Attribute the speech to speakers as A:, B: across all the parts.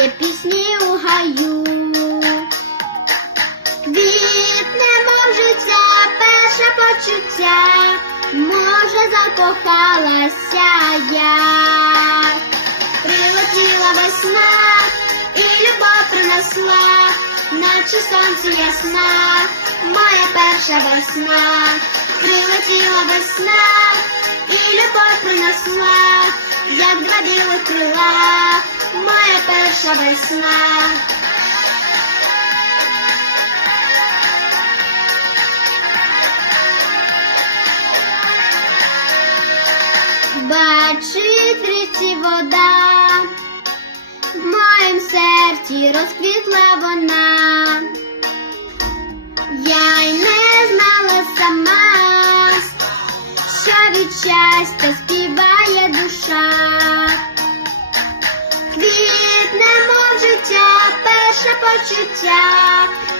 A: співає пісні у гаю. Квітне, мов життя, перше почуття, може, закохалася я. Прилетіла весна і любов принесла, наче сонце ясна, моя перша весна. Прилетіла весна любов принесла, як два білих крила, моя перша весна. Бачить річці вода, в моїм серці розквітла вона. Я щастя співає душа. Квітне, мов життя, перше почуття,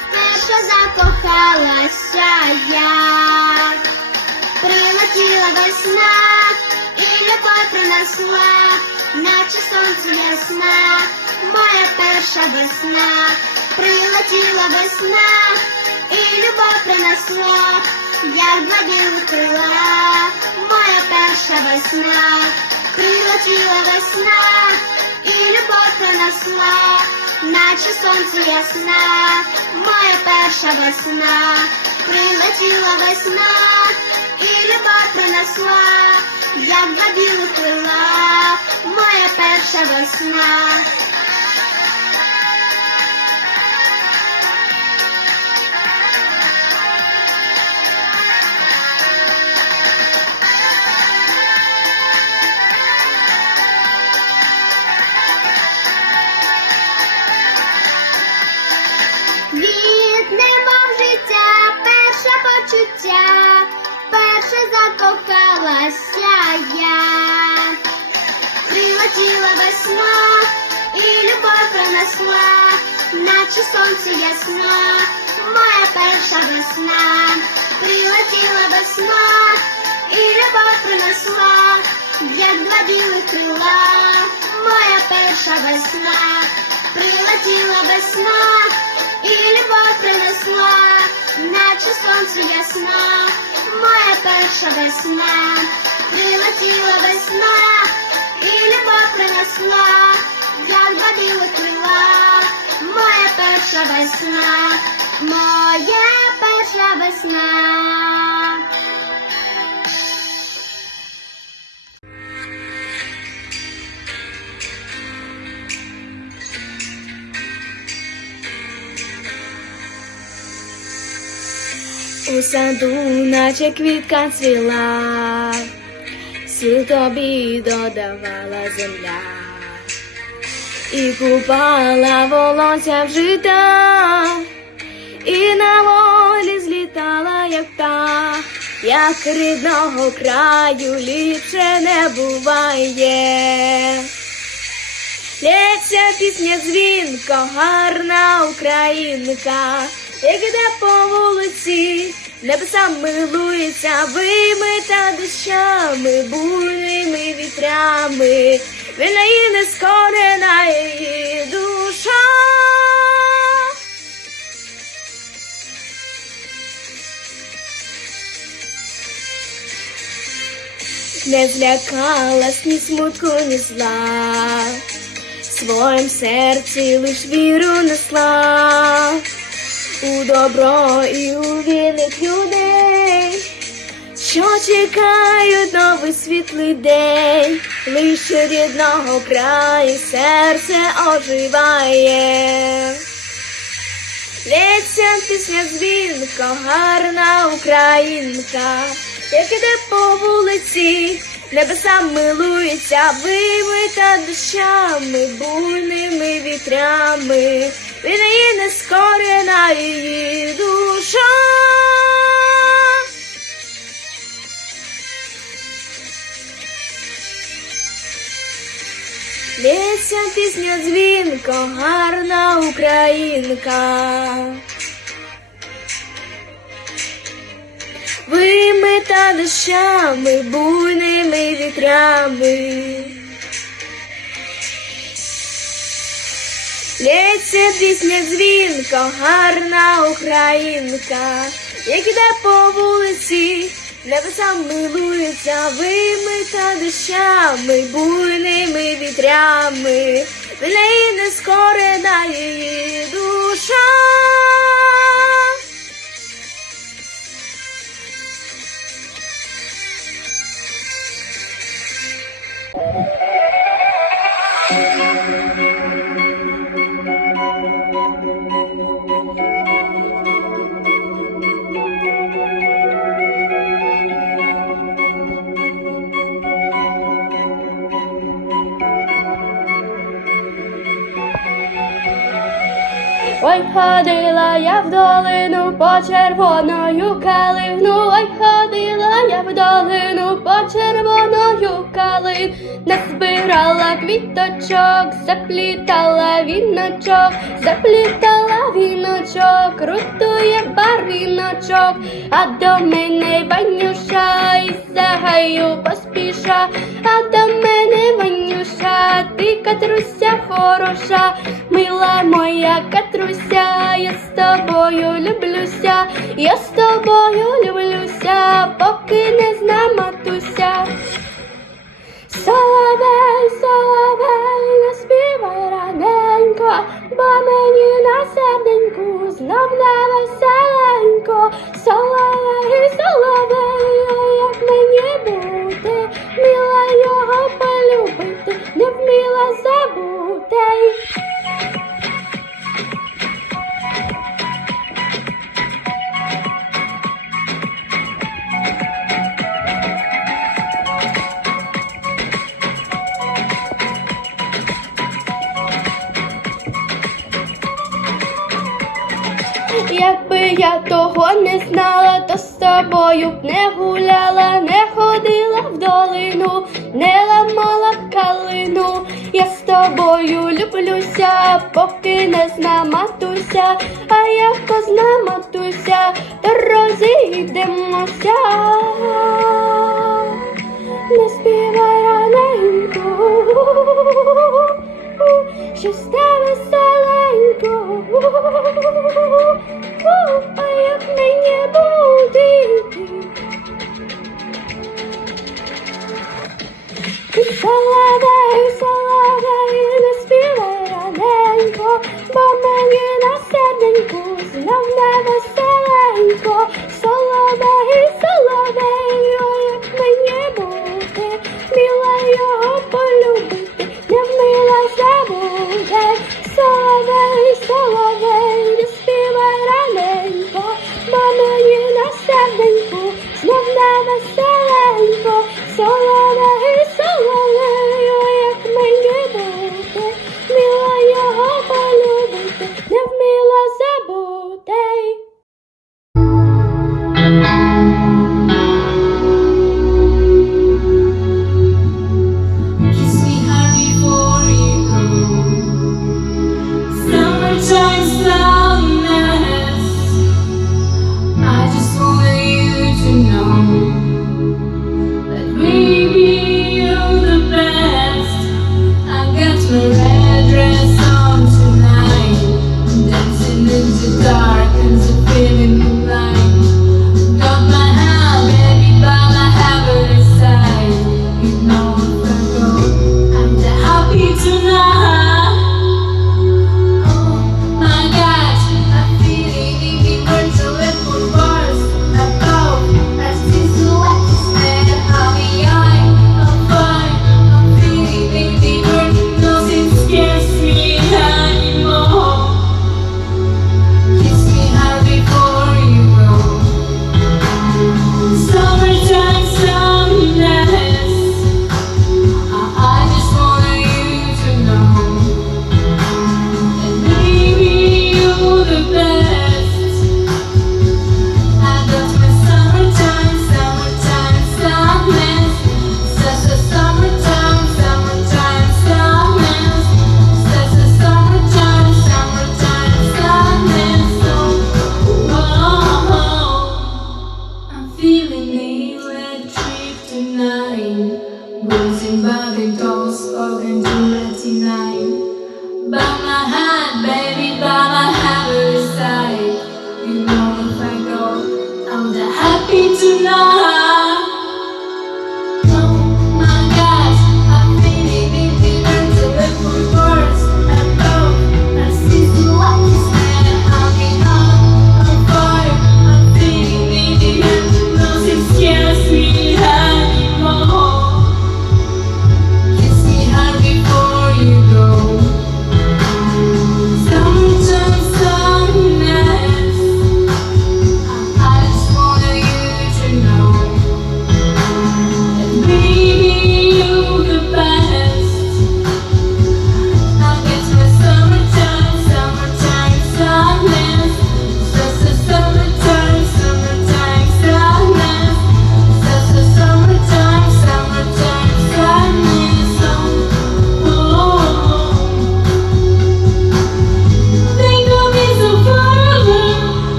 A: вперше закохалася я. Прилетіла весна і любов принесла, наче сонце ясна, моя перша весна. Прилетіла весна і любов принесла, як білих крила, моя перша весна. Прилетіла весна і любов принесла, наче сонце ясна, моя перша весна. Прилетіла весна і любов принесла, як білих крила, моя перша весна. Закохалася я. Прилетіла весна і любов принесла, наче сонце ясна, моя перша весна. Прилетіла весна і любов принесла, як два білих крила, моя перша весна. Прилетіла весна і любов принесла, наче сонце ясна, моя перша весна. Прилетіла весна і любов принесла, як два білих крила, моя перша весна, моя перша весна.
B: У саду, наче квітка цвіла, сил тобі додавала земля, і купала волосся в жита, і на волі злітала, як птах, як рідного краю ліпше не буває. Лється пісня дзвінко, гарна українка, як іде по вулиці, небеса милується, вимита дощами, буйними вітрями, вільна і нескорена її душа. Не злякалась ні смутку, ні зла, в своїм серці лиш віру несла у добро і у вільних людей, що чекають новий світлий день, лише рідного краю серце оживає. Лється пісня дзвінка, гарна українка, як іде по вулиці, небеса милується, вимита дощами, буйними вітрями, і не скорена її душа. Лється пісня дзвінко, гарна українка. Вимита
C: та дощами, буйними вітрями. Лється пісня дзвінка, гарна українка, як іде по вулиці, небеса милуються вимита дощами, буйними вітрями, в неї не скорена її душа. Ой, ходила я в долину по червоною калину, ой, ходила я в долину по червоною калин, назбирала квіточок, заплітала віночок, заплітала віночок, крутує барвіночок, а до мене Ванюша із загаю поспіша, а до мене Ванюша, ти катруся хороша, мила моя катруся, я з тобою люблюся, я з тобою люблюся, тобою не гуляла, не ходила в долину, не ламала калину. Я з тобою люблюся, поки не знаматуся, а як познаматуся, то розійдемося. Не співай раненько, щось те веселенько, а як мені будити? Соловей, соловей, не співай раненько, бо мені на серденьку знов не веселенько. Соловей, соловей, ой, як мені бути, міла його полюбити,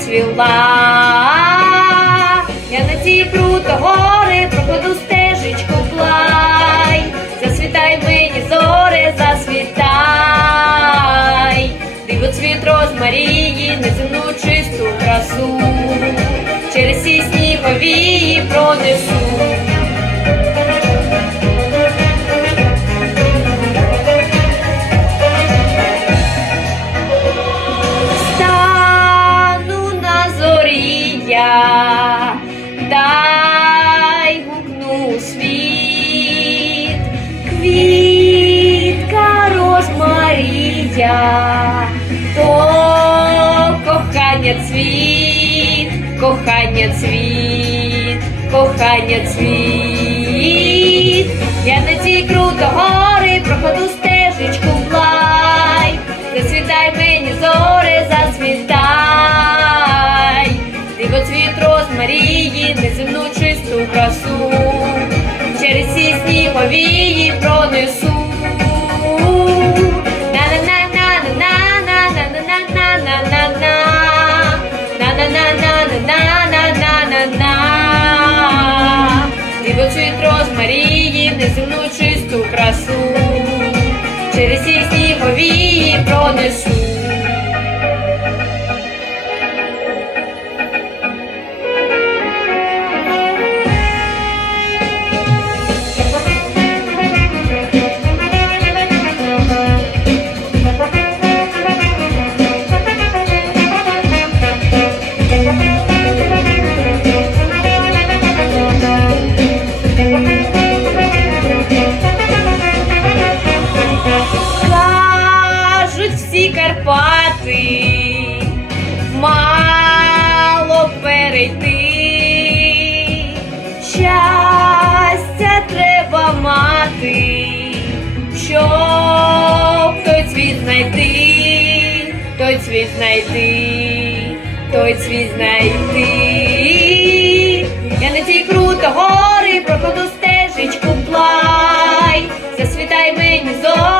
D: зацвіла, я на ці круто гори пропаду стежечку плай, засвітай мені зоре, засвітай, дивоцвіт розмарії, неземну чисту красу, через сні повії пронесу. цвіт, кохання цвіт, я на цій круто гори проходу стежечку плай, засвітай мені зори, засвітай, диво цвіт розмарії, неземну чисту красу, через ці сніговії пронесу. Марії неземну чисту красу, через її сніговії пронесу. Знайти, той свій знайти. Я на цій круто гори проходу стежечку плай. Засвітай мені зоре,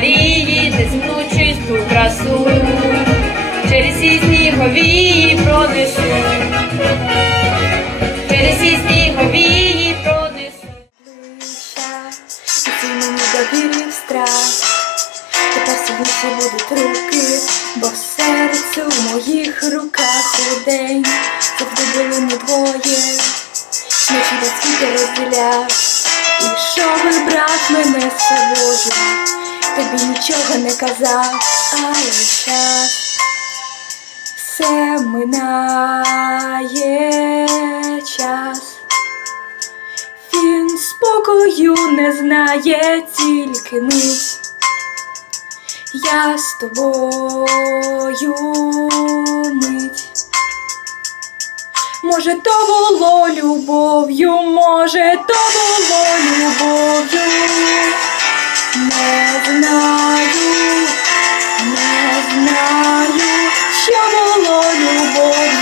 E: Maria. Але час все минає час. Він спокою не знає тільки мить. Я з тобою мить. Може, то було любов'ю, може, то було любов'ю. Не знаю, знаю, що було любов'ю,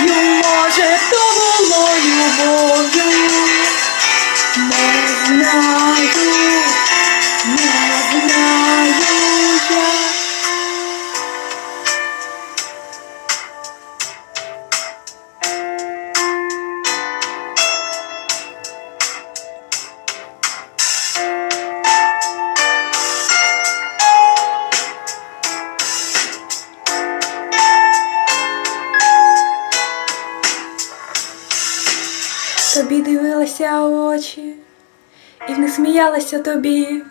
E: Тобі дивилася очі, і не сміялася тобі.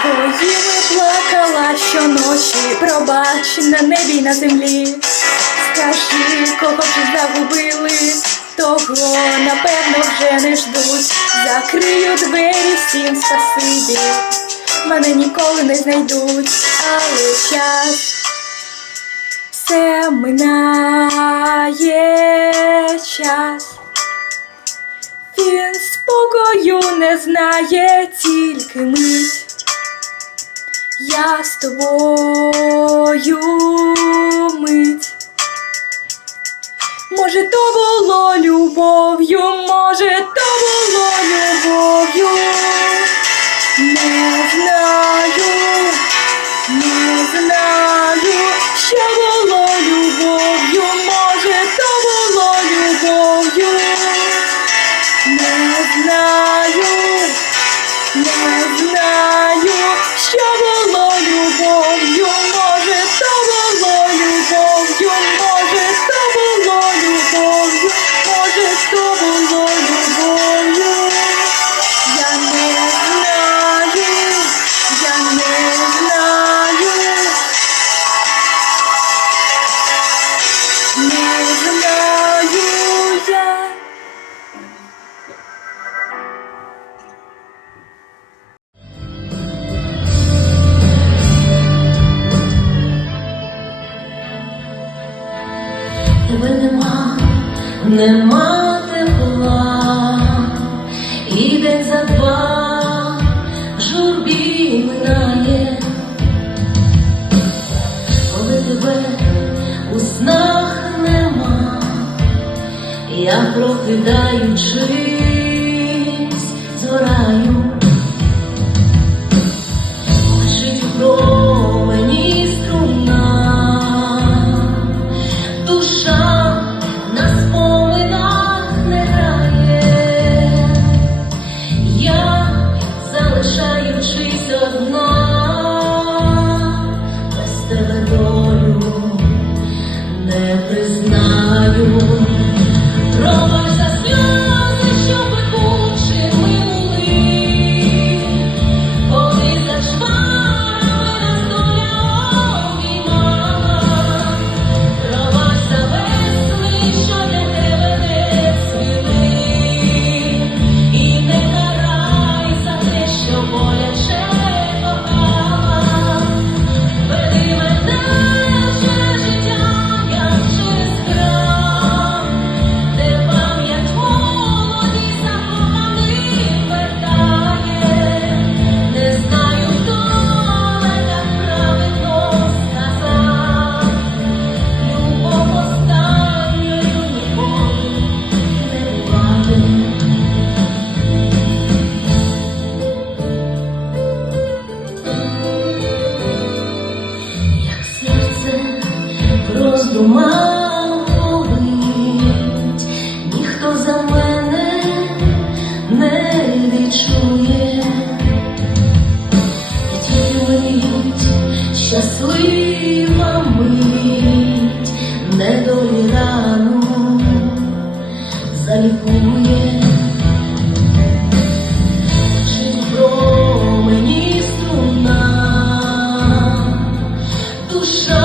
E: Своїми плакала щоночі, пробач на небі й на землі. Скажи, кого вже загубили, того напевно вже не ждуть. Закрию двері всім спасибі, мене ніколи не знайдуть, але час все минає час. Він спокою не знає тільки мить. Я з тобою
F: нема show.